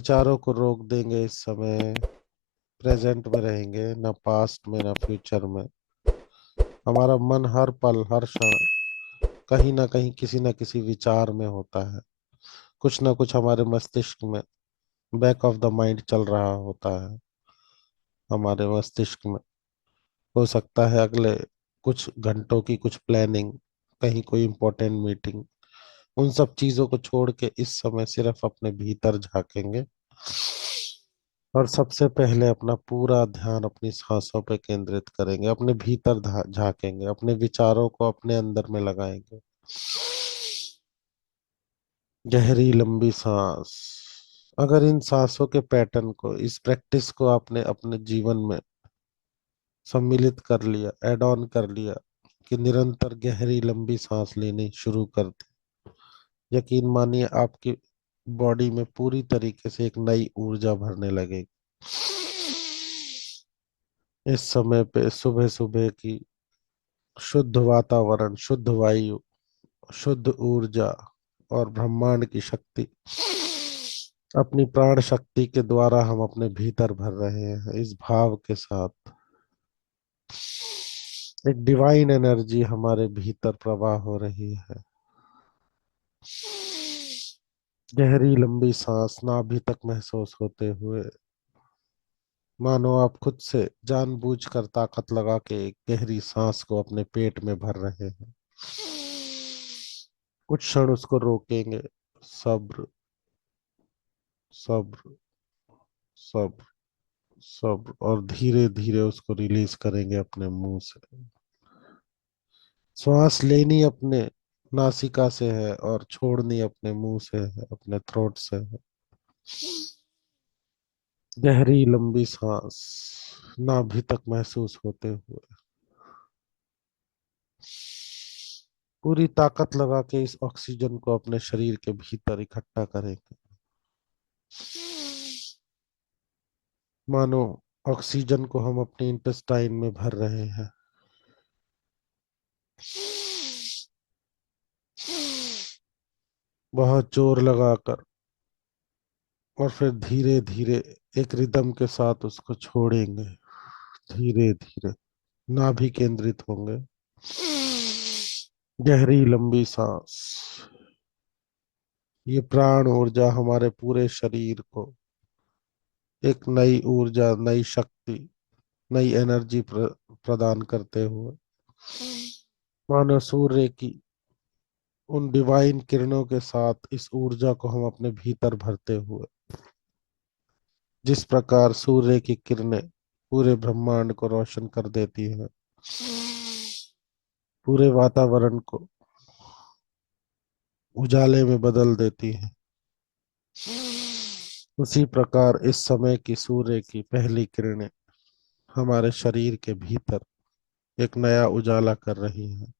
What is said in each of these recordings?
विचारों को रोक देंगे इस समय। प्रेजेंट में रहेंगे, ना पास्ट में ना फ्यूचर में। हमारा मन हर पल हर क्षण कहीं ना कहीं किसी ना किसी विचार में होता है। कुछ ना कुछ हमारे मस्तिष्क में, बैक ऑफ द माइंड चल रहा होता है। हमारे मस्तिष्क में हो सकता है अगले कुछ घंटों की कुछ प्लानिंग, कहीं कोई इंपॉर्टेंट मीटिंग। उन सब चीजों को छोड़ के इस समय सिर्फ अपने भीतर झांकेंगे और सबसे पहले अपना पूरा ध्यान अपनी सांसों पे केंद्रित करेंगे, अपने भीतर झांकेंगे, अपने विचारों को अपने अंदर में लगाएंगे। गहरी लंबी सांस। अगर इन सांसों के पैटर्न को, इस प्रैक्टिस को आपने अपने जीवन में सम्मिलित कर लिया, एड ऑन कर लिया कि निरंतर गहरी लंबी सांस लेनी शुरू कर दी, यकीन मानिए आपकी बॉडी में पूरी तरीके से एक नई ऊर्जा भरने लगेगी। इस समय पे सुबह सुबह की शुद्ध वातावरण, शुद्ध वायु, शुद्ध ऊर्जा और ब्रह्मांड की शक्ति अपनी प्राण शक्ति के द्वारा हम अपने भीतर भर रहे हैं। इस भाव के साथ एक डिवाइन एनर्जी हमारे भीतर प्रवाह हो रही है। गहरी लंबी सांस नाभि तक महसूस होते हुए मानो आप खुद से जानबूझकर ताकत लगा के एक गहरी सांस को अपने पेट में भर रहे हैं। कुछ क्षण उसको रोकेंगे। सब्र, सब्र, सब्र, सब्र, और धीरे धीरे उसको रिलीज करेंगे अपने मुंह से। श्वास लेनी अपने नासिका से है और छोड़नी अपने मुंह से है, अपने थ्रोट से है। गहरी लंबी सांस नाभि तक महसूस होते हुए पूरी ताकत लगा के इस ऑक्सीजन को अपने शरीर के भीतर इकट्ठा करेंगे। मानो ऑक्सीजन को हम अपने इंटेस्टाइन में भर रहे हैं। बहुत जोर लगाकर और फिर धीरे धीरे एक रिदम के साथ उसको छोड़ेंगे। धीरे धीरे नाभि केंद्रित होंगे। गहरी लंबी सांस। ये प्राण ऊर्जा हमारे पूरे शरीर को एक नई ऊर्जा, नई शक्ति, नई एनर्जी प्रदान करते हुए मानो सूर्य की उन डिवाइन किरणों के साथ इस ऊर्जा को हम अपने भीतर भरते हुए, जिस प्रकार सूर्य की किरणें पूरे ब्रह्मांड को रोशन कर देती हैं, पूरे वातावरण को उजाले में बदल देती हैं, उसी प्रकार इस समय की सूर्य की पहली किरणें हमारे शरीर के भीतर एक नया उजाला कर रही हैं,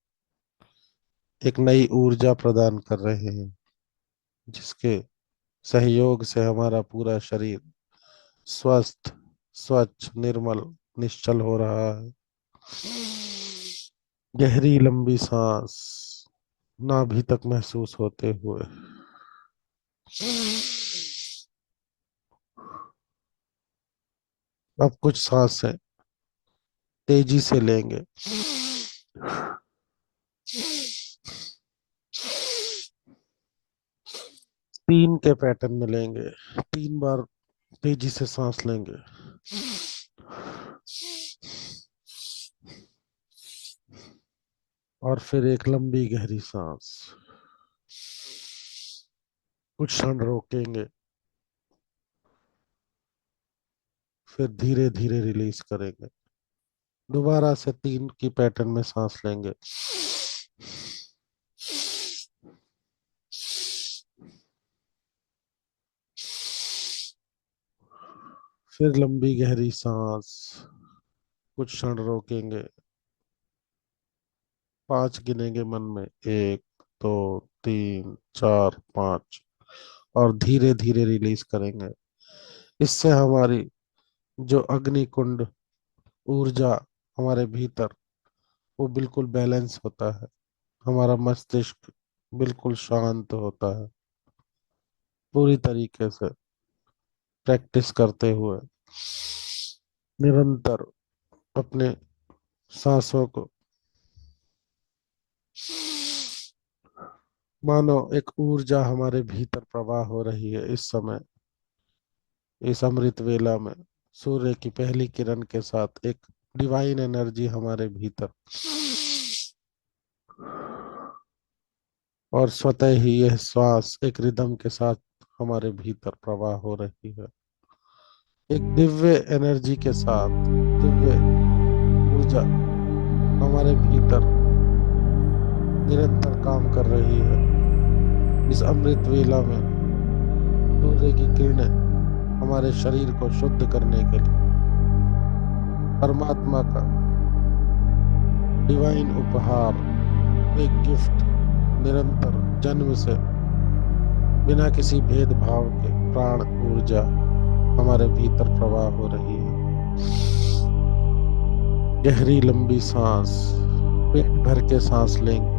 एक नई ऊर्जा प्रदान कर रहे हैं, जिसके सहयोग से हमारा पूरा शरीर स्वस्थ, स्वच्छ, निर्मल, निश्चल हो रहा है। गहरी लंबी सांस नाभि तक महसूस होते हुए अब कुछ सांसें तेजी से लेंगे। 3 के पैटर्न में लेंगे। 3 बार तेजी से सांस लेंगे। और फिर एक लंबी गहरी सांस। कुछ क्षण रोकेंगे, फिर धीरे धीरे रिलीज करेंगे। दोबारा से 3 की पैटर्न में सांस लेंगे। फिर लंबी गहरी सांस। कुछ क्षण रोकेंगे। 5 गिनेंगे मन में, 1, 2, 3, 4, 5, और धीरे धीरे रिलीज करेंगे। इससे हमारी जो अग्नि कुंड ऊर्जा हमारे भीतर, वो बिल्कुल बैलेंस होता है। हमारा मस्तिष्क बिल्कुल शांत होता है पूरी तरीके से। प्रैक्टिस करते हुए निरंतर अपने सांसों को मानो एक ऊर्जा हमारे भीतर प्रवाह हो रही है इस समय, इस अमृत वेला में सूर्य की पहली किरण के साथ एक डिवाइन एनर्जी हमारे भीतर, और स्वतः ही यह श्वास एक रिदम के साथ हमारे भीतर प्रवाह हो रही है, एक दिव्य एनर्जी के साथ, दिव्य ऊर्जा हमारे भीतर निरंतर काम कर रही है। इस अमृत वेला में सूर्य की किरणें हमारे शरीर को शुद्ध करने के लिए परमात्मा का डिवाइन उपहार, एक गिफ्ट, निरंतर जन्म से बिना किसी भेदभाव के प्राण ऊर्जा हमारे भीतर प्रवाह हो रही है। गहरी लंबी सांस, पेट भर के सांस लेंगे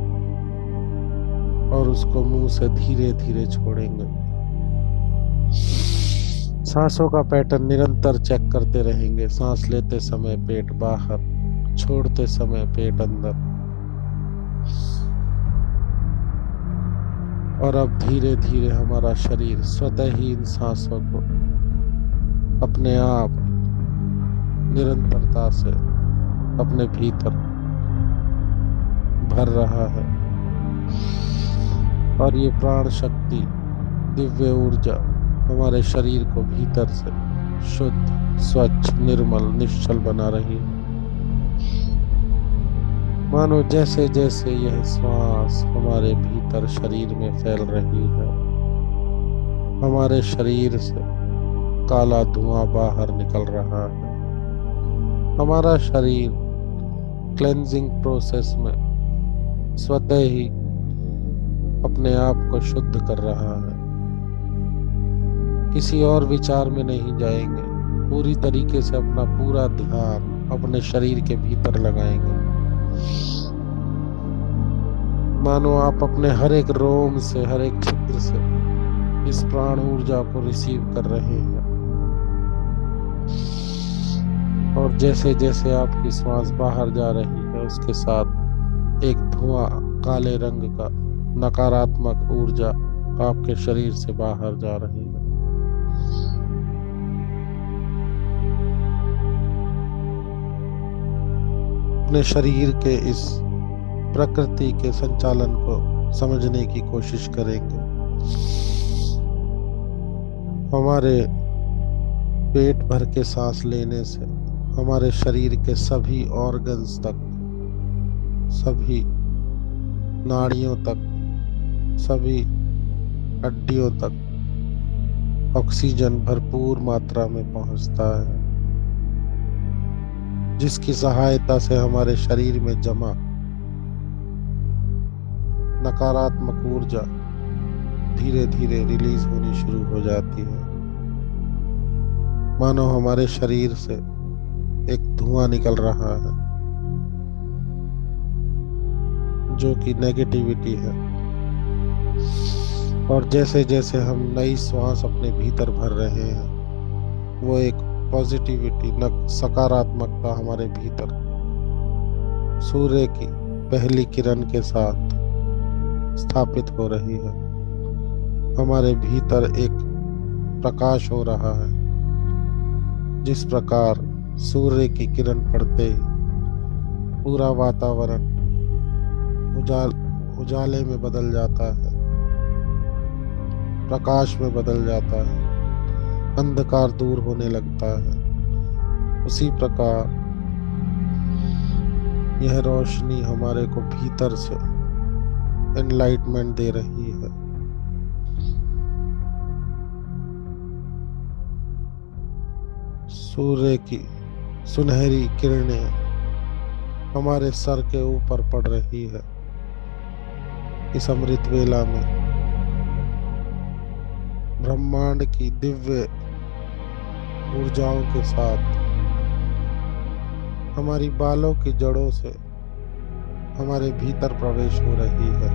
और उसको मुंह से धीरे धीरे छोड़ेंगे। सांसों का पैटर्न निरंतर चेक करते रहेंगे। सांस लेते समय पेट बाहर, छोड़ते समय पेट अंदर। और अब धीरे धीरे हमारा शरीर स्वतः ही इन सांसों को अपने आप निरंतरता से अपने भीतर भर रहा है, और ये प्राण शक्ति, दिव्य ऊर्जा हमारे शरीर को भीतर से शुद्ध, स्वच्छ, निर्मल, निश्चल बना रही है। मानो जैसे जैसे यह श्वास हमारे भीतर शरीर में फैल रही है, हमारे शरीर से काला धुआं बाहर निकल रहा है। हमारा शरीर क्लेंजिंग प्रोसेस में स्वतः ही अपने आप को शुद्ध कर रहा है। किसी और विचार में नहीं जाएंगे, पूरी तरीके से अपना पूरा ध्यान अपने शरीर के भीतर लगाएंगे। मानो आप अपने हर एक रोम से, हर एक छिद्र से इस प्राण ऊर्जा को रिसीव कर रहे हैं, और जैसे जैसे आपकी श्वास बाहर जा रही है उसके साथ एक धुआं, काले रंग का नकारात्मक ऊर्जा आपके शरीर से बाहर जा रही है। अपने शरीर के इस प्रकृति के संचालन को समझने की कोशिश करेंगे। हमारे पेट भर के सांस लेने से हमारे शरीर के सभी ऑर्गन्स तक, सभी नाड़ियों तक, सभी हड्डियों तक ऑक्सीजन भरपूर मात्रा में पहुंचता है, जिसकी सहायता से हमारे शरीर में जमा नकारात्मक ऊर्जा धीरे धीरे रिलीज होनी शुरू हो जाती है। मानो हमारे शरीर से एक धुआं निकल रहा है जो कि नेगेटिविटी है, और जैसे जैसे हम नई श्वास अपने भीतर भर रहे हैं, वो एक पॉजिटिविटी, सकारात्मकता हमारे भीतर सूर्य की पहली किरण के साथ स्थापित हो रही है। हमारे भीतर एक प्रकाश हो रहा है, जिस प्रकार सूर्य की किरण पड़ते ही पूरा वातावरण उजाले में बदल जाता है, प्रकाश में बदल जाता है, अंधकार दूर होने लगता है। उसी प्रकार यह रोशनी हमारे को भीतर से एनलाइटमेंट दे रही है। सूर्य की सुनहरी किरणें हमारे सर के ऊपर पड़ रही है। इस अमृत वेला में ब्रह्मांड की दिव्य ऊर्जाओं के साथ हमारी बालों की जड़ों से हमारे भीतर प्रवेश हो रही है,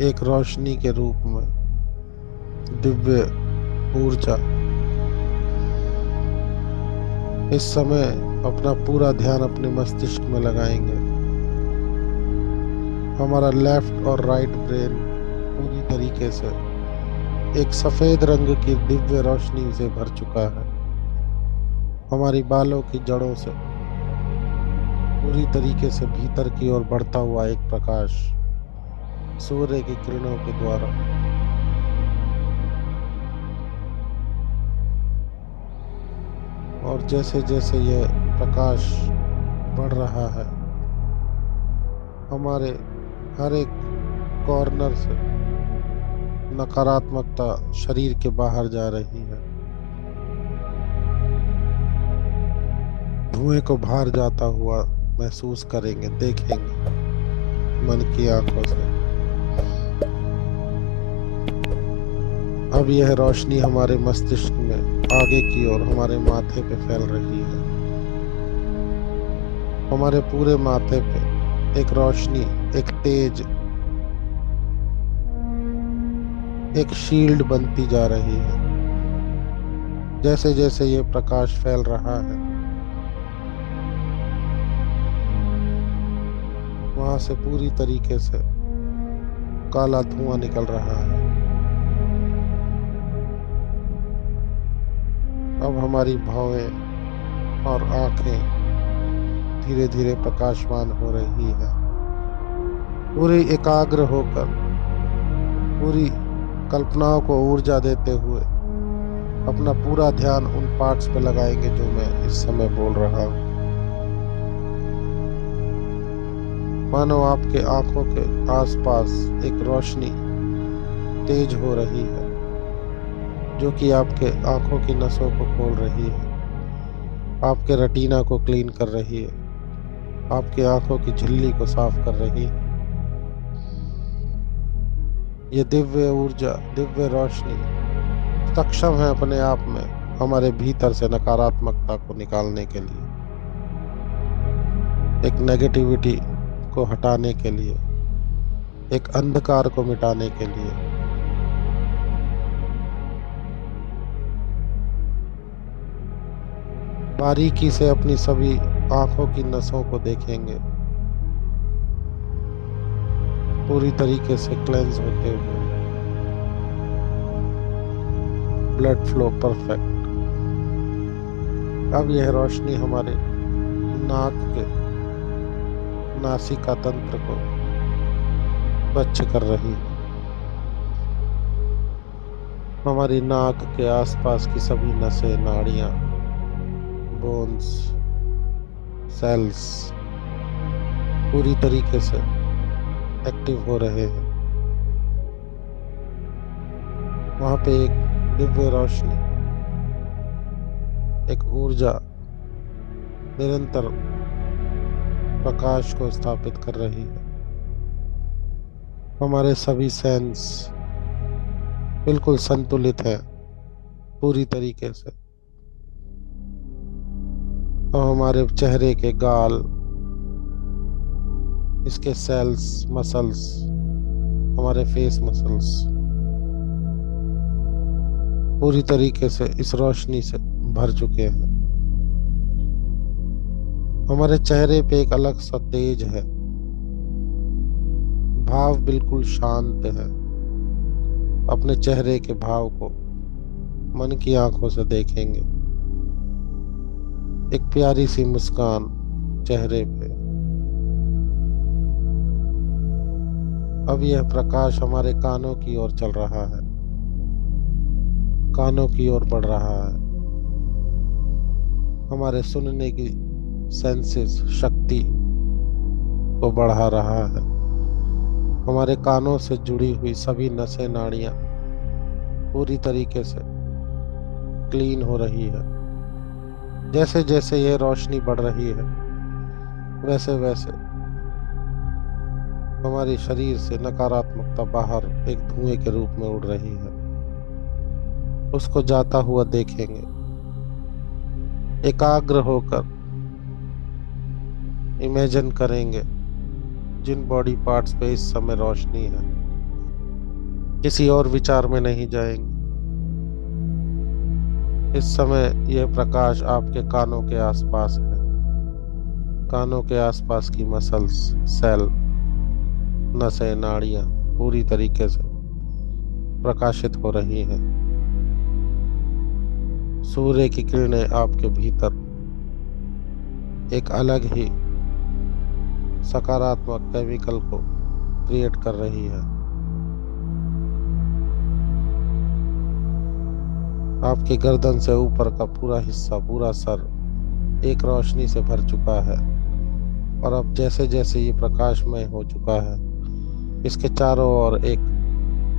एक रोशनी के रूप में दिव्य ऊर्जा इस समय अपना पूरा ध्यान अपने मस्तिष्क में लगाएंगे। हमारा लेफ्ट और राइट ब्रेन पूरी तरीके से एक सफेद रंग की दिव्य रोशनी से भर चुका है। हमारी बालों की जड़ों से पूरी तरीके से भीतर की ओर बढ़ता हुआ एक प्रकाश सूर्य की किरणों के द्वारा और जैसे जैसे यह प्रकाश बढ़ रहा है, हमारे हर एक कॉर्नर से नकारात्मकता शरीर के बाहर जा रही है। धुएं को बाहर जाता हुआ महसूस करेंगे, देखेंगे मन की आंखों से। अब यह रोशनी हमारे मस्तिष्क में आगे की ओर हमारे माथे पे फैल रही है। हमारे पूरे माथे पे एक रोशनी, एक तेज, एक शील्ड बनती जा रही है। जैसे जैसे ये प्रकाश फैल रहा है, वहां से पूरी तरीके से काला धुआं निकल रहा है। अब हमारी भौहें और आंखें धीरे धीरे प्रकाशमान हो रही है। पूरी एकाग्र होकर, पूरी कल्पनाओं को ऊर्जा देते हुए अपना पूरा ध्यान उन पार्ट्स पे लगाएंगे जो मैं इस समय बोल रहा हूँ। मानो आपके आंखों के आसपास एक रोशनी तेज हो रही है, जो कि आपके आंखों की नसों को खोल रही है, आपके रेटिना को क्लीन कर रही है, आपकी आंखों की झिल्ली को साफ कर रही है। ये दिव्य ऊर्जा, दिव्य रोशनी सक्षम है अपने आप में हमारे भीतर से नकारात्मकता को निकालने के लिए, एक नेगेटिविटी को हटाने के लिए, एक अंधकार को मिटाने के लिए। बारीकी से अपनी सभी आंखों की नसों को देखेंगे, पूरी तरीके से क्लेंस होते हुए, ब्लड फ्लो परफेक्ट। अब यह रोशनी हमारे नाक के नासिका तंत्र को स्वच्छ कर रही है। हमारी नाक के आसपास की सभी नसें, नाड़ियां, बोन्स, सेल्स पूरी तरीके से एक्टिव हो रहे हैं। वहां पे एक दिव्य रोशनी, एक ऊर्जा निरंतर प्रकाश को स्थापित कर रही है। हमारे सभी सेंस बिल्कुल संतुलित है पूरी तरीके से। और हमारे चेहरे के गाल, इसके सेल्स, मसल्स, हमारे फेस मसल्स पूरी तरीके से इस रोशनी से भर चुके हैं। हमारे चेहरे पे एक अलग सा तेज है, भाव बिल्कुल शांत है। अपने चेहरे के भाव को मन की आंखों से देखेंगे, एक प्यारी सी मुस्कान चेहरे पे। अब यह प्रकाश हमारे कानों की ओर चल रहा है, कानों की ओर बढ़ रहा है। हमारे सुनने की सेंसेस शक्ति को बढ़ा रहा है। हमारे कानों से जुड़ी हुई सभी नसें, नाड़ियां पूरी तरीके से क्लीन हो रही है। जैसे जैसे यह रोशनी बढ़ रही है, वैसे वैसे हमारे शरीर से नकारात्मकता बाहर एक धुएं के रूप में उड़ रही है। उसको जाता हुआ देखेंगे, एकाग्र होकर इमेजिन करेंगे जिन बॉडी पार्ट्स पे इस समय रोशनी है। किसी और विचार में नहीं जाएंगे। इस समय यह प्रकाश आपके कानों के आसपास है। कानों के आसपास की मसल्स, सेल, नसें, नाड़ियां पूरी तरीके से प्रकाशित हो रही हैं। सूर्य की किरणें आपके भीतर एक अलग ही सकारात्मक केमिकल को क्रिएट कर रही है। आपकी गर्दन से ऊपर का पूरा हिस्सा, पूरा सर एक रोशनी से भर चुका है। और अब जैसे जैसे ये प्रकाशमय हो चुका है, इसके चारों ओर एक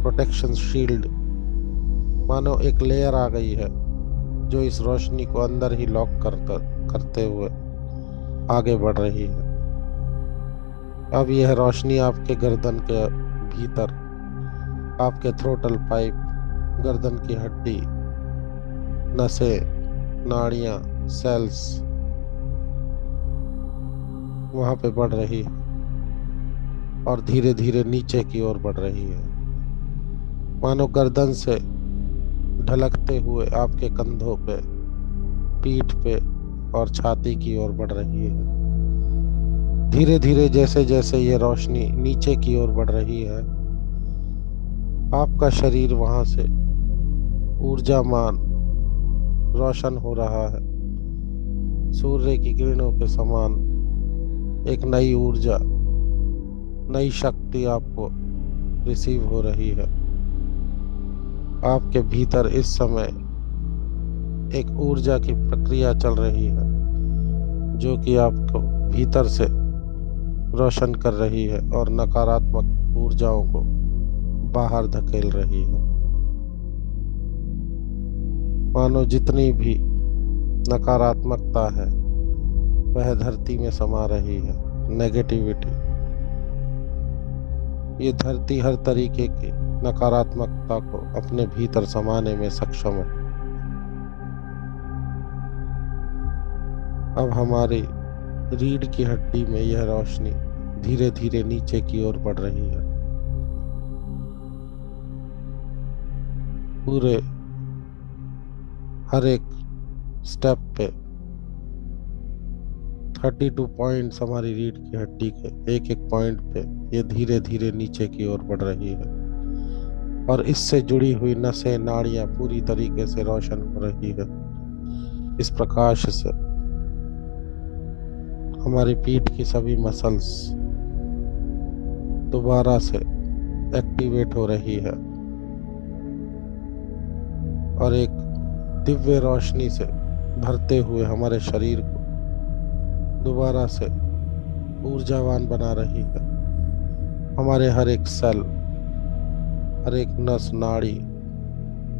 प्रोटेक्शन शील्ड, मानो एक लेयर आ गई है जो इस रोशनी को अंदर ही लॉक करते हुए आगे बढ़ रही है। अब यह रोशनी आपके गर्दन के भीतर, आपके थ्रोटल पाइप, गर्दन की हड्डी, नसें, नाड़ियां, सेल्स, वहां पे बढ़ रही है और धीरे धीरे नीचे की ओर बढ़ रही है। मानो गर्दन से ढलकते हुए आपके कंधों पे, पीठ पे और छाती की ओर बढ़ रही है। धीरे धीरे जैसे जैसे ये रोशनी नीचे की ओर बढ़ रही है, आपका शरीर वहां से ऊर्जामान, रोशन हो रहा है। सूर्य की किरणों के समान एक नई ऊर्जा, नई शक्ति आपको रिसीव हो रही है। आपके भीतर इस समय एक ऊर्जा की प्रक्रिया चल रही है जो कि आपको भीतर से रोशन कर रही है और नकारात्मक ऊर्जाओं को बाहर धकेल रही है। मानो जितनी भी नकारात्मकता है वह धरती में समा रही है। नेगेटिविटी, ये धरती हर तरीके की नकारात्मकता को अपने भीतर समाने में सक्षम है। अब हमारी रीढ़ की हड्डी में यह रोशनी धीरे धीरे नीचे की ओर बढ़ रही है। पूरे हर एक स्टेप पे 32 पॉइंट्स हमारी रीढ़ की हड्डी के एक एक पॉइंट पे ये धीरे धीरे नीचे की ओर बढ़ रही है और इससे जुड़ी हुई नसें, नाड़ियां पूरी तरीके से रोशन हो रही है। इस प्रकाश से हमारी पीठ की सभी मसल्स दोबारा से एक्टिवेट हो रही है और एक दिव्य रोशनी से भरते हुए हमारे शरीर को दोबारा से ऊर्जावान बना रही है। हमारे हर एक सेल, हर एक नस, नाड़ी,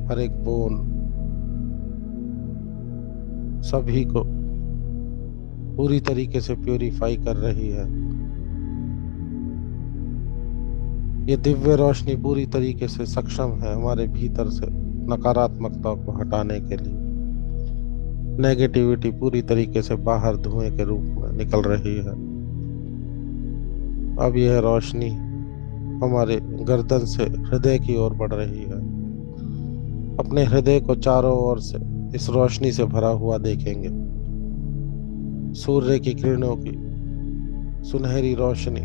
हर एक बोन, सभी को पूरी तरीके से प्यूरिफाई कर रही है। ये दिव्य रोशनी पूरी तरीके से सक्षम है हमारे भीतर से नकारात्मकता को हटाने के लिए। नेगेटिविटी पूरी तरीके से बाहर धुएं के रूप में निकल रही है। अब यह रोशनी हमारे गर्दन से हृदय की ओर बढ़ रही है। अपने हृदय को चारों ओर से इस रोशनी से भरा हुआ देखेंगे। सूर्य की किरणों की सुनहरी रोशनी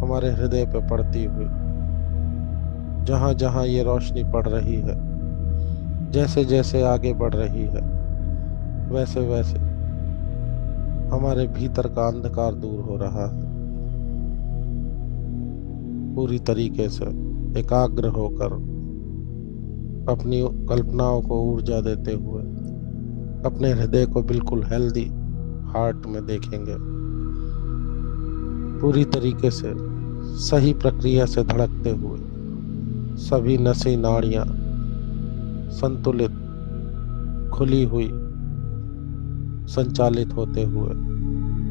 हमारे हृदय पर पड़ती हुई, जहां जहां ये रोशनी पड़ रही है, जैसे जैसे आगे बढ़ रही है, वैसे वैसे हमारे भीतर का अंधकार दूर हो रहा है। पूरी तरीके से एकाग्र होकर अपनी कल्पनाओं को ऊर्जा देते हुए अपने हृदय को बिल्कुल हेल्दी हार्ट में देखेंगे। पूरी तरीके से सही प्रक्रिया से धड़कते हुए सभी नसें, नाड़ियां संतुलित, खुली हुई, संचालित होते हुए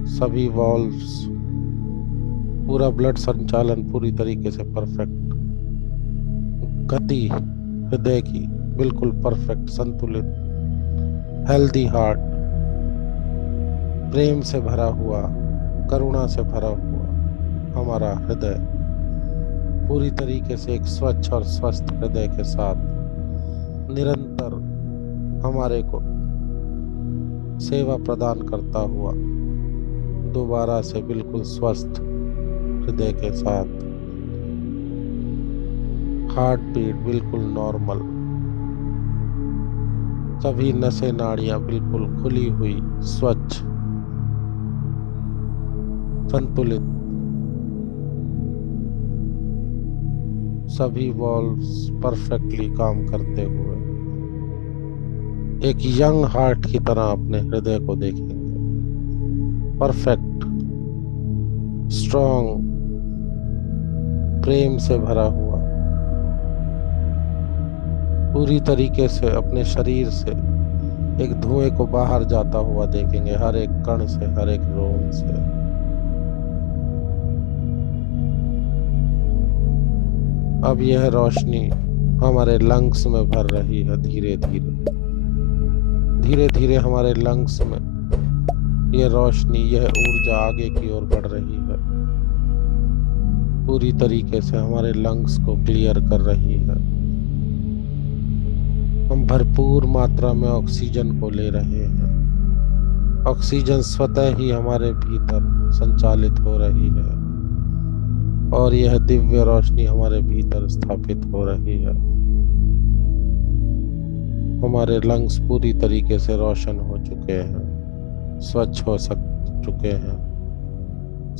सभी वॉल्व्स, पूरा ब्लड संचालन पूरी तरीके से परफेक्ट, गति हृदय की बिल्कुल परफेक्ट, संतुलित, हेल्दी हार्ट, प्रेम से भरा हुआ, करुणा से भरा हुआ हमारा हृदय पूरी तरीके से एक स्वच्छ और स्वस्थ हृदय के साथ निरंतर हमारे को सेवा प्रदान करता हुआ दोबारा से बिल्कुल स्वस्थ हृदय के साथ, हार्ट बीट बिल्कुल नॉर्मल, सभी नसें नाड़ियां बिल्कुल खुली हुई, स्वच्छ, संतुलित, सभी वॉल्व्स परफेक्टली काम करते हुए एक यंग हार्ट की तरह अपने हृदय को देखेंगे। परफेक्ट, स्ट्रॉन्ग, प्रेम से भरा हुआ, पूरी तरीके से अपने शरीर से एक धुएं को बाहर जाता हुआ देखेंगे, हर एक कण से, हर एक रोम से। अब यह रोशनी हमारे लंग्स में भर रही है, धीरे धीरे धीरे धीरे हमारे लंग्स में यह रोशनी, यह ऊर्जा आगे की ओर बढ़ रही है, पूरी तरीके से हमारे लंग्स को क्लियर कर रही है। हम भरपूर मात्रा में ऑक्सीजन को ले रहे हैं। ऑक्सीजन स्वतः ही हमारे भीतर संचालित हो रही है और यह दिव्य रोशनी हमारे भीतर स्थापित हो रही है। हमारे लंग्स पूरी तरीके से रोशन हो चुके हैं, स्वच्छ हो चुके हैं,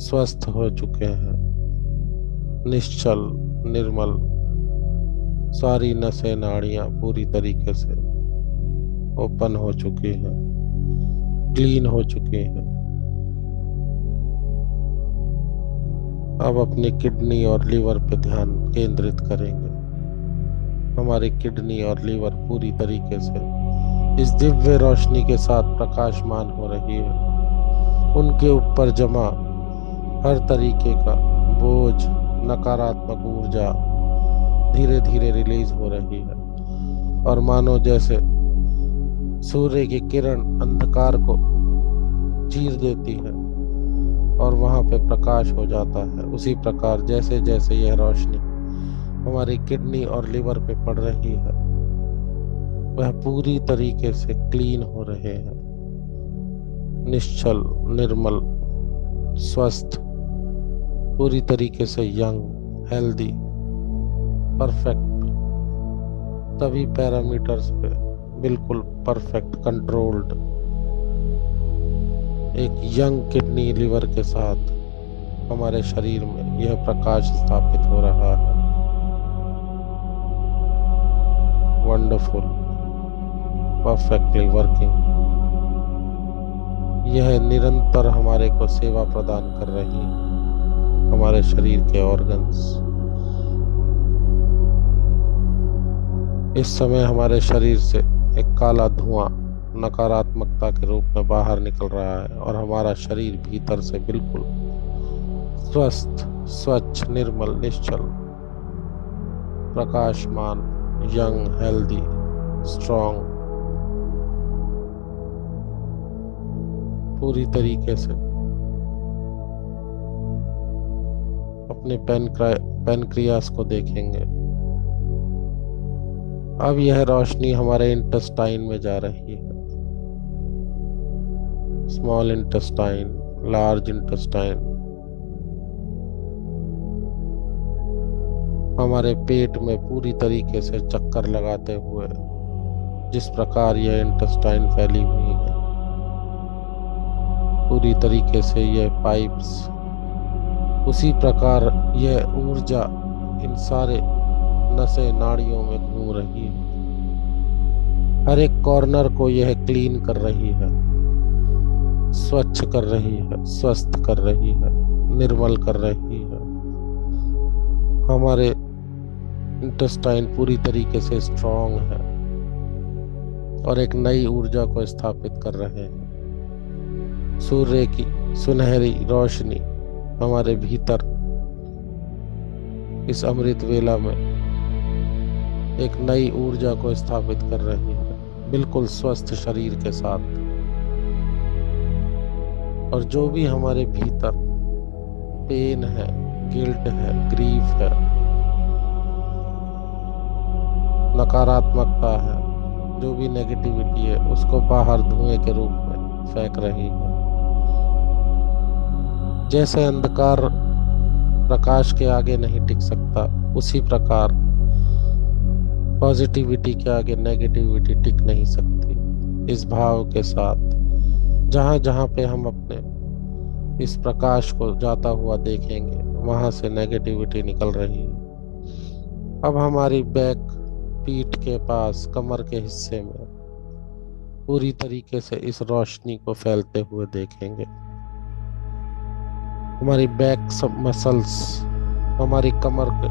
स्वस्थ हो चुके हैं, निश्चल, निर्मल, सारी नसें नाड़ियां पूरी तरीके से ओपन हो चुकी हैं, क्लीन हो चुकी हैं। अब अपनी किडनी और लीवर पे ध्यान केंद्रित करेंगे। हमारी किडनी और लीवर पूरी तरीके से इस दिव्य रोशनी के साथ प्रकाशमान हो रही है। उनके ऊपर जमा हर तरीके का बोझ, नकारात्मक ऊर्जा धीरे धीरे रिलीज हो रही है और मानो जैसे सूर्य की किरण अंधकार को चीर देती है और वहां पे प्रकाश हो जाता है, उसी प्रकार जैसे जैसे यह रोशनी हमारी किडनी और लिवर पे पड़ रही है, वह पूरी तरीके से क्लीन हो रहे हैं, निश्चल, निर्मल, स्वस्थ, पूरी तरीके से यंग, हेल्दी, परफेक्ट, सभी पैरामीटर्स पे बिल्कुल परफेक्ट, कंट्रोल्ड, एक यंग किडनी लिवर के साथ हमारे शरीर में यह प्रकाश स्थापित हो रहा है। Wonderful, perfectly working. यह निरंतर हमारे को सेवा प्रदान कर रही है, हमारे शरीर के ऑर्गन्स। इस समय हमारे शरीर से एक काला धुआं नकारात्मकता के रूप में बाहर निकल रहा है और हमारा शरीर भीतर से बिल्कुल स्वस्थ, स्वच्छ, निर्मल, निश्चल, प्रकाशमान, यंग, हेल्दी, स्ट्रॉन्ग, पूरी तरीके से अपने पैनक्रियास को देखेंगे। अब यह रोशनी हमारे इंटेस्टाइन में जा रही है, स्मॉल इंटेस्टाइन, लार्ज इंटेस्टाइन, हमारे पेट में पूरी तरीके से चक्कर लगाते हुए जिस प्रकार यह इंटेस्टाइन फैली हुई है, पूरी तरीके से यह पाइप्स, उसी प्रकार यह ऊर्जा इन सारे नसें नाड़ियों में घूम रही है, हर एक कॉर्नर को यह क्लीन कर रही है, स्वच्छ कर रही है, स्वस्थ कर रही है, निर्मल कर रही है। हमारे इंटेस्टाइन पूरी तरीके से स्ट्रॉन्ग है और एक नई ऊर्जा को स्थापित कर रहे हैं। सूर्य की सुनहरी रोशनी हमारे भीतर इस अमृत वेला में एक नई ऊर्जा को स्थापित कर रही है, बिल्कुल स्वस्थ शरीर के साथ। और जो भी हमारे भीतर पेन है, गिल्ट है, ग्रीफ है, नकारात्मकता है, जो भी नेगेटिविटी है उसको बाहर धुएं के रूप में फेंक रही है। जैसे अंधकार प्रकाश के आगे नहीं टिक सकता, उसी प्रकार पॉजिटिविटी के आगे नेगेटिविटी टिक नहीं सकती। इस भाव के साथ जहां जहां पे हम अपने इस प्रकाश को जाता हुआ देखेंगे, वहां से नेगेटिविटी निकल रही है। अब हमारी बैक, पीठ के पास, कमर के हिस्से में पूरी तरीके से इस रोशनी को फैलते हुए देखेंगे। हमारी बैक सब मसल्स, हमारी कमर के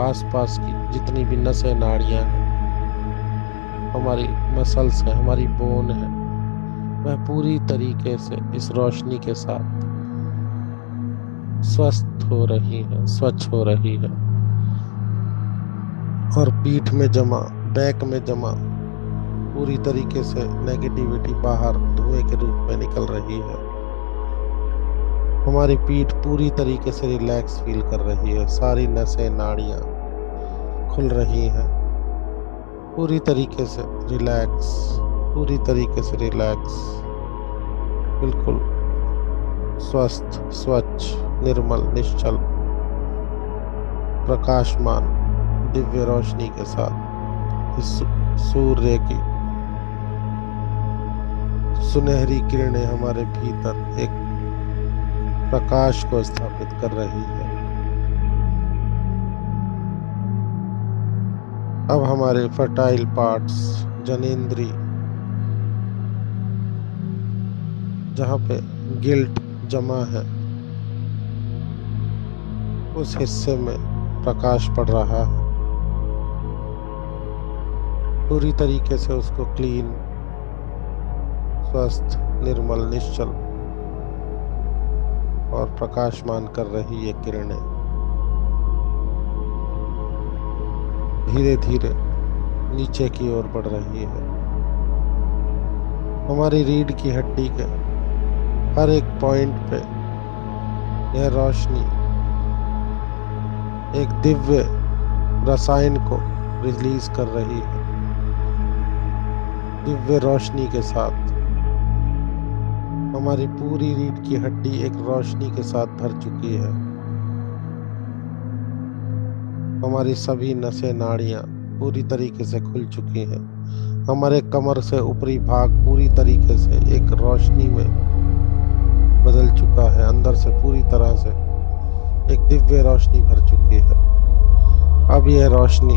आसपास की जितनी भी नसें, नाड़ियां हैं, हमारी मसल्स हैं, हमारी बोन है, वह पूरी तरीके से इस रोशनी के साथ स्वस्थ हो रही है, स्वच्छ हो रही है। और पीठ में जमा, बैक में जमा पूरी तरीके से नेगेटिविटी बाहर धुएं के रूप में निकल रही है। हमारी पीठ पूरी तरीके से रिलैक्स फील कर रही है। सारी नसें, नाड़ियां खुल रही हैं, पूरी तरीके से रिलैक्स, पूरी तरीके से रिलैक्स, बिल्कुल स्वस्थ, स्वच्छ, निर्मल, निश्चल, प्रकाशमान दिव्य रोशनी के साथ इस सूर्य की सुनहरी किरणें हमारे भीतर एक प्रकाश को स्थापित कर रही है। अब हमारे फर्टाइल पार्ट्स, जनेंद्री, जहाँ पे गिल्ट जमा है, उस हिस्से में प्रकाश पड़ रहा है। पूरी तरीके से उसको क्लीन, स्वस्थ, निर्मल, निश्चल और प्रकाशमान कर रही ये किरणें धीरे धीरे नीचे की ओर बढ़ रही है। हमारी रीढ़ की हड्डी के हर एक पॉइंट पे यह रोशनी एक दिव्य रसायन को रिलीज कर रही है। दिव्य रोशनी के साथ हमारी पूरी रीढ़ की हड्डी एक रोशनी के साथ भर चुकी है। हमारी सभी नसें, नाड़ियां पूरी तरीके से खुल चुकी हैं। हमारे कमर से ऊपरी भाग पूरी तरीके से एक रोशनी में बदल चुका है। अंदर से पूरी तरह से एक दिव्य रोशनी भर चुकी है। अब यह रोशनी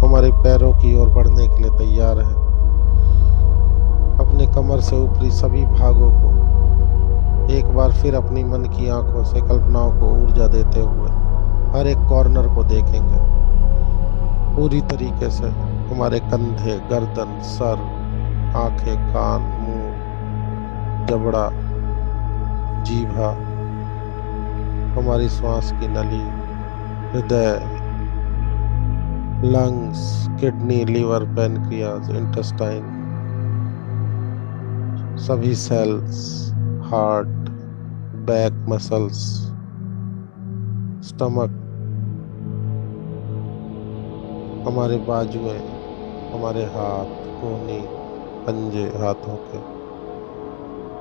हमारे पैरों की ओर बढ़ने के लिए तैयार है। अपने कमर से ऊपरी सभी भागों को एक बार फिर अपनी मन की आंखों से कल्पनाओं को ऊर्जा देते हुए हर एक कॉर्नर को देखेंगे। पूरी तरीके से हमारे कंधे, गर्दन, सर, आंखें, कान, मुंह, जबड़ा, जीभा, हमारी श्वास की नली, हृदय, lungs, kidney, liver, pancreas, intestine, सभी cells, heart, back muscles, stomach, हमारे बाजुएं, हमारे हाथ, कोहनी, पंजे हाथों के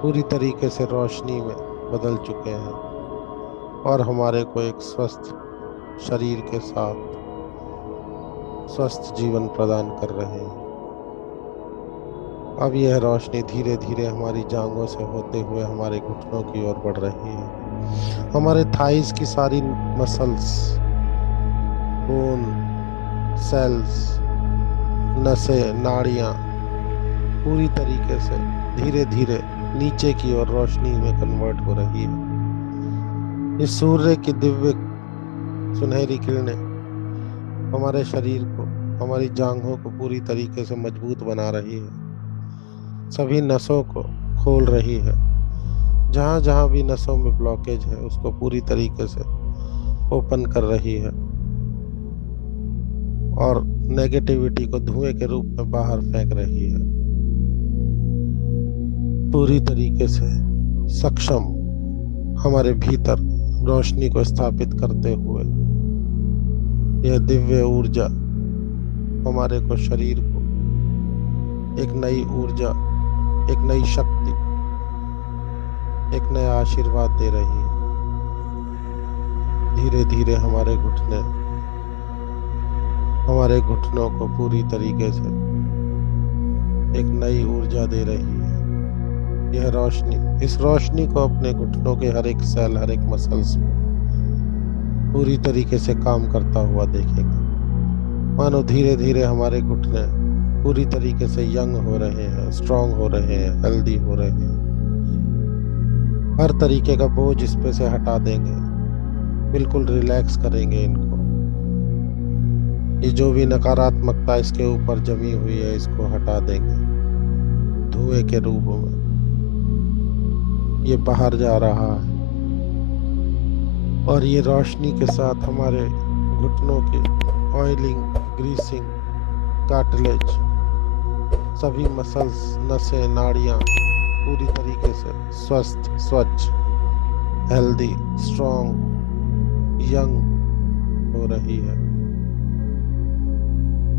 पूरी तरीके से रोशनी में बदल चुके हैं और हमारे को एक स्वस्थ शरीर के साथ स्वस्थ जीवन प्रदान कर रहे हैं। अब यह रोशनी धीरे धीरे हमारी जांघों से होते हुए हमारे घुटनों की ओर बढ़ रही है। हमारे थाइस की सारी मसल्स, बोन, सेल्स, नसें, नाड़ियां पूरी तरीके से धीरे धीरे नीचे की ओर रोशनी में कन्वर्ट हो रही है। इस सूर्य की दिव्य सुनहरी किरणें हमारे शरीर को, हमारी जांघों को पूरी तरीके से मजबूत बना रही है। सभी नसों को खोल रही है। जहां जहां भी नसों में ब्लॉकेज है उसको पूरी तरीके से ओपन कर रही है और नेगेटिविटी को धुएं के रूप में बाहर फेंक रही है। पूरी तरीके से सक्षम हमारे भीतर रोशनी को स्थापित करते हुए यह दिव्य ऊर्जा हमारे को, शरीर को एक नई ऊर्जा, एक नई शक्ति, एक नया आशीर्वाद दे रही है। धीरे धीरे हमारे घुटनों को पूरी तरीके से एक नई ऊर्जा दे रही है। यह रोशनी, इस रोशनी को अपने घुटनों के हर एक सेल, हर एक मसल्स में पूरी तरीके से काम करता हुआ देखेंगे। मानो धीरे धीरे हमारे घुटने पूरी तरीके से यंग हो रहे हैं, स्ट्रांग हो रहे हैं, हेल्दी हो रहे हैं। हर तरीके का बोझ इस पे से हटा देंगे, बिल्कुल रिलैक्स करेंगे इनको। ये जो भी नकारात्मकता इसके ऊपर जमी हुई है, इसको हटा देंगे धुएं के रूप में। ये बाहर जा रहा है और ये रोशनी के साथ हमारे घुटनों के ऑयलिंग, ग्रीसिंग, कार्टिलेज, सभी मसल्स, नसें, नाड़ियाँ पूरी तरीके से स्वस्थ, स्वच्छ, हेल्दी, स्ट्रॉन्ग, यंग हो रही है।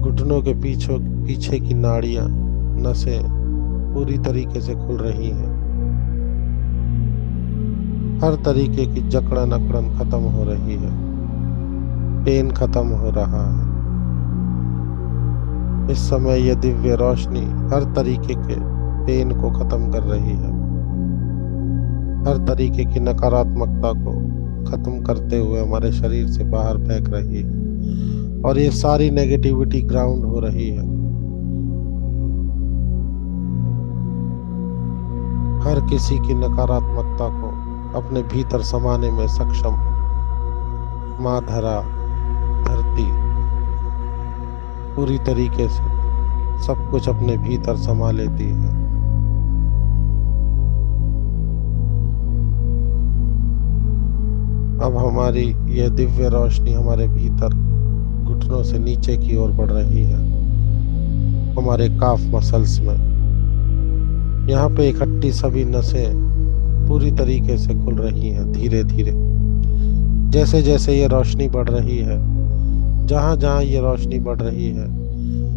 घुटनों के पीछे की नाड़ियाँ, नसें पूरी तरीके से खुल रही हैं। हर तरीके की जकड़न अकड़न खत्म हो रही है, पेन खत्म हो रहा है। इस समय यह दिव्य रोशनी हर तरीके के पेन को खत्म कर रही है, हर तरीके की नकारात्मकता को खत्म करते हुए हमारे शरीर से बाहर फेंक रही है और ये सारी नेगेटिविटी ग्राउंड हो रही है। हर किसी की नकारात्मकता को अपने भीतर समाने में सक्षम माँ धरा, धरती पूरी तरीके से सब कुछ अपने भीतर समा लेती है। अब हमारी यह दिव्य रोशनी हमारे भीतर घुटनों से नीचे की ओर बढ़ रही है, हमारे काफ मसल्स में। यहाँ पे इकट्ठी सभी नसें पूरी तरीके से खुल रही हैं धीरे धीरे। जैसे जैसे ये रोशनी बढ़ रही है, जहाँ जहाँ ये रोशनी बढ़ रही है,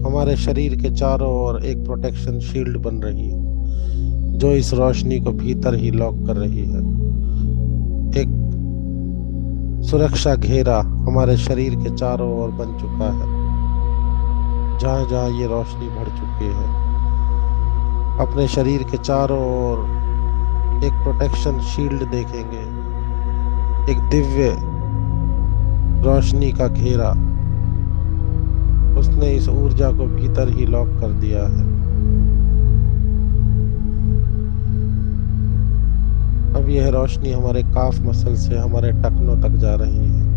हमारे शरीर के चारों ओर एक प्रोटेक्शन शील्ड बन रही है जो इस रोशनी को भीतर ही लॉक कर रही है। एक सुरक्षा घेरा हमारे शरीर के चारों ओर बन चुका है। जहाँ जहाँ ये रोशनी बढ़ चुकी है, अपने शरीर के चारों ओर एक प्रोटेक्शन शील्ड देखेंगे, एक दिव्य रोशनी का घेरा। उसने इस ऊर्जा को भीतर ही लॉक कर दिया है। अब यह रोशनी हमारे काफ मसल से हमारे टखनों तक जा रही है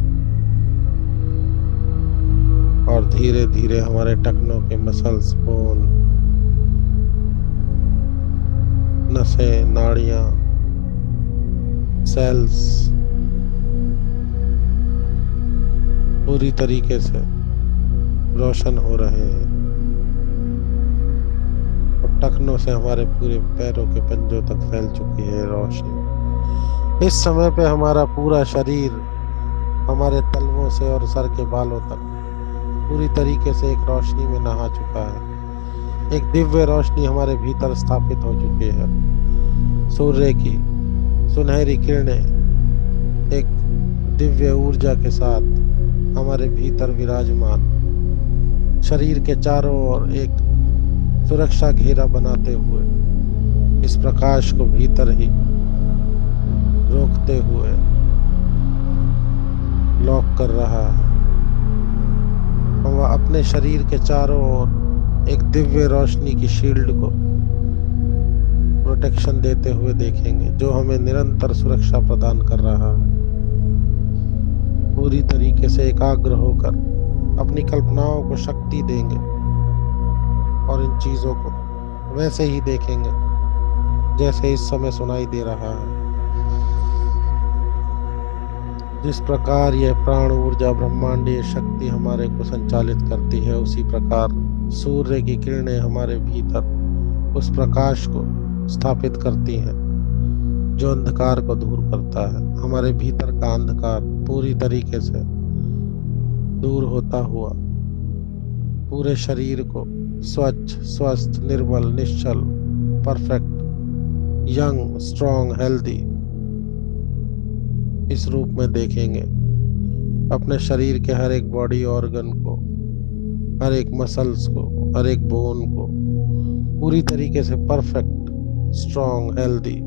और धीरे धीरे हमारे टखनों के मसल्स, बोन, नसें, नाड़ियां, सेल्स पूरी तरीके से रोशन हो रहे हैं। अब टखनों से हमारे पूरे पैरों के पंजों तक फैल चुकी है रोशनी। इस समय पे हमारा पूरा शरीर हमारे तलवों से और सर के बालों तक पूरी तरीके से एक रोशनी में नहा चुका है। एक दिव्य रोशनी हमारे भीतर स्थापित हो चुकी है। सूर्य की सुनहरी किरणें एक दिव्य ऊर्जा के साथ हमारे भीतर विराजमान, शरीर के चारों ओर एक सुरक्षा घेरा बनाते हुए इस प्रकाश को भीतर ही रोकते हुए लॉक कर रहा है। हम अपने शरीर के चारों ओर एक दिव्य रोशनी की शील्ड को प्रोटेक्शन देते हुए देखेंगे जो हमें निरंतर सुरक्षा प्रदान कर रहा है। पूरी तरीके से एकाग्र होकर अपनी कल्पनाओं को शक्ति देंगे और इन चीजों को वैसे ही देखेंगे जैसे इस समय सुनाई दे रहा है। जिस प्रकार यह प्राण ऊर्जा, ब्रह्मांडीय शक्ति हमारे को संचालित करती है, उसी प्रकार सूर्य की किरणें हमारे भीतर उस प्रकाश को स्थापित करती हैं जो अंधकार को दूर करता है। हमारे भीतर का अंधकार पूरी तरीके से दूर होता हुआ पूरे शरीर को स्वच्छ, स्वस्थ, निर्मल, निश्चल, परफेक्ट, यंग, स्ट्रॉन्ग, हेल्दी इस रूप में देखेंगे। अपने शरीर के हर एक बॉडी ऑर्गन को, हर एक मसल्स को, हर एक बोन को पूरी तरीके से परफेक्ट, स्ट्रॉन्ग, हेल्दी,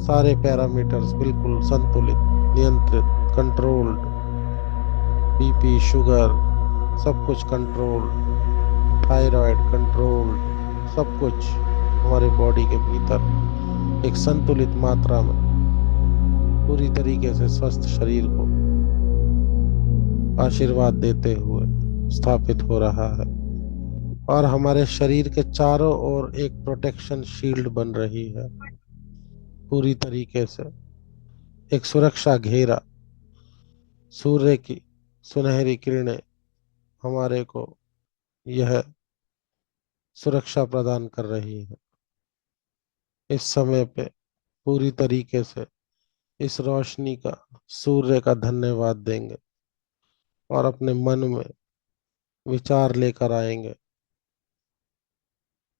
सारे पैरामीटर्स बिल्कुल संतुलित, नियंत्रित, कंट्रोल्ड, बीपी, शुगर सब कुछ कंट्रोल्ड, थायराइड कंट्रोल्ड, सब कुछ हमारे बॉडी के भीतर एक संतुलित मात्रा में पूरी तरीके से स्वस्थ शरीर को आशीर्वाद देते हुए स्थापित हो रहा है। और हमारे शरीर के चारों ओर एक प्रोटेक्शन शील्ड बन रही है पूरी तरीके से, एक सुरक्षा घेरा। सूर्य की सुनहरी किरणें हमारे को यह सुरक्षा प्रदान कर रही है। इस समय पे पूरी तरीके से इस रोशनी का, सूर्य का धन्यवाद देंगे और अपने मन में विचार लेकर आएंगे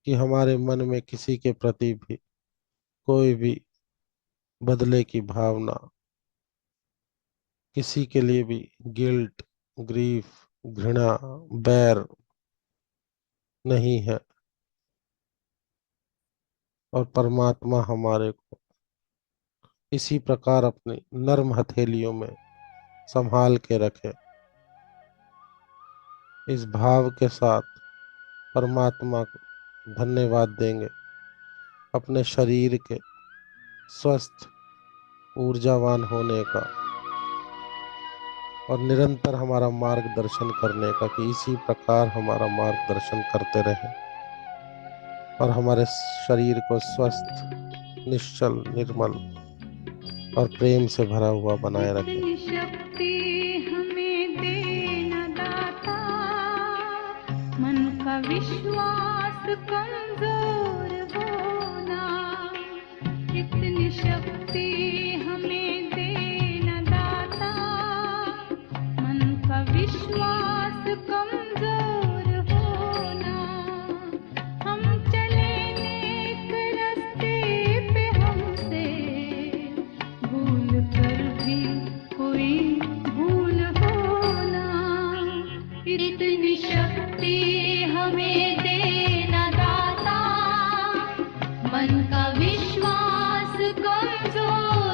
कि हमारे मन में किसी के प्रति भी कोई भी बदले की भावना, किसी के लिए भी गिल्ट, ग्रीफ, घृणा, बैर नहीं है। और परमात्मा हमारे को इसी प्रकार अपनी नर्म हथेलियों में संभाल के रखे। इस भाव के साथ परमात्मा को धन्यवाद देंगे अपने शरीर के स्वस्थ, ऊर्जावान होने का और निरंतर हमारा मार्गदर्शन करने का, कि इसी प्रकार हमारा मार्गदर्शन करते रहे और हमारे शरीर को स्वस्थ, निश्चल, निर्मल और प्रेम से भरा हुआ बनाए रखे। इतनी शक्ति हमें देना दाता, मन का विश्वास कमजोर होना। इतनी शक्ति हमें देना दाता, मन का विश्वास कमजोर होना। हम चले नेक रास्ते पे, हमसे भूल कर भी कोई भूल होना। इतनी शक्ति हमें देना दाता, मन का विश्वास कमजोर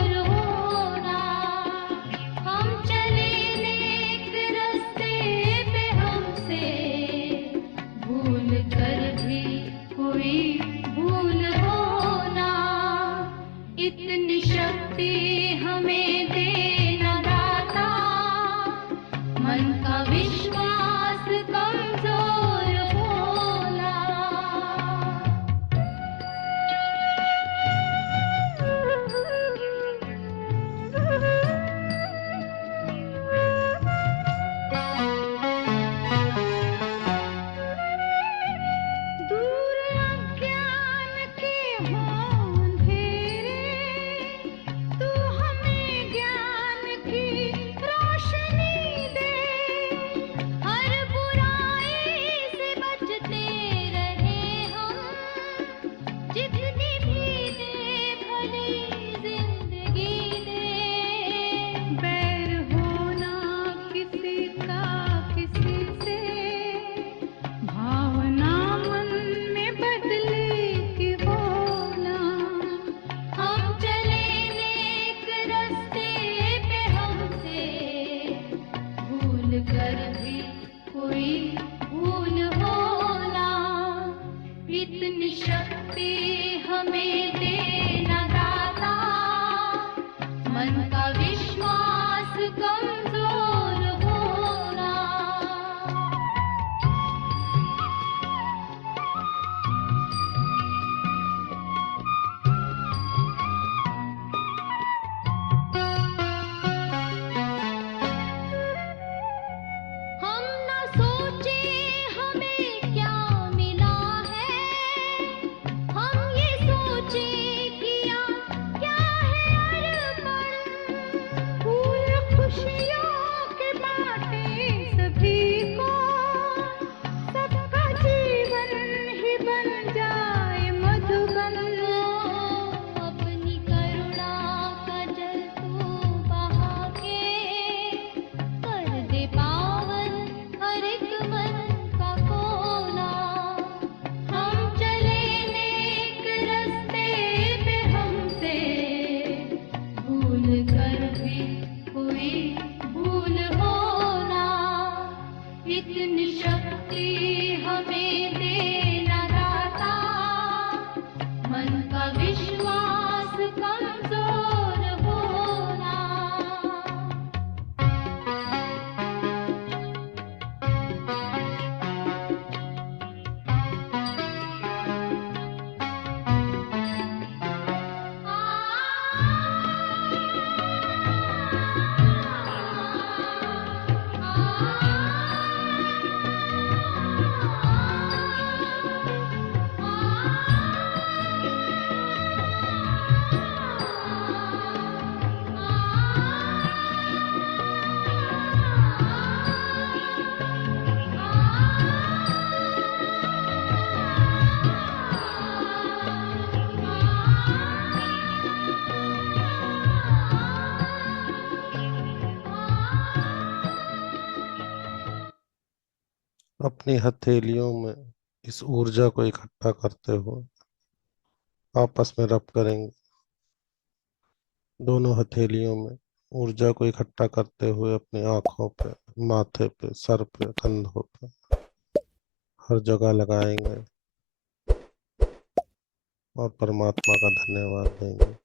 अपनी हथेलियों में इस ऊर्जा को इकट्ठा करते हुए आपस में रब करेंगे। दोनों हथेलियों में ऊर्जा को इकट्ठा करते हुए अपनी आंखों पे, माथे पे, सर पे, कंधों पे, हर जगह लगाएंगे और परमात्मा का धन्यवाद देंगे।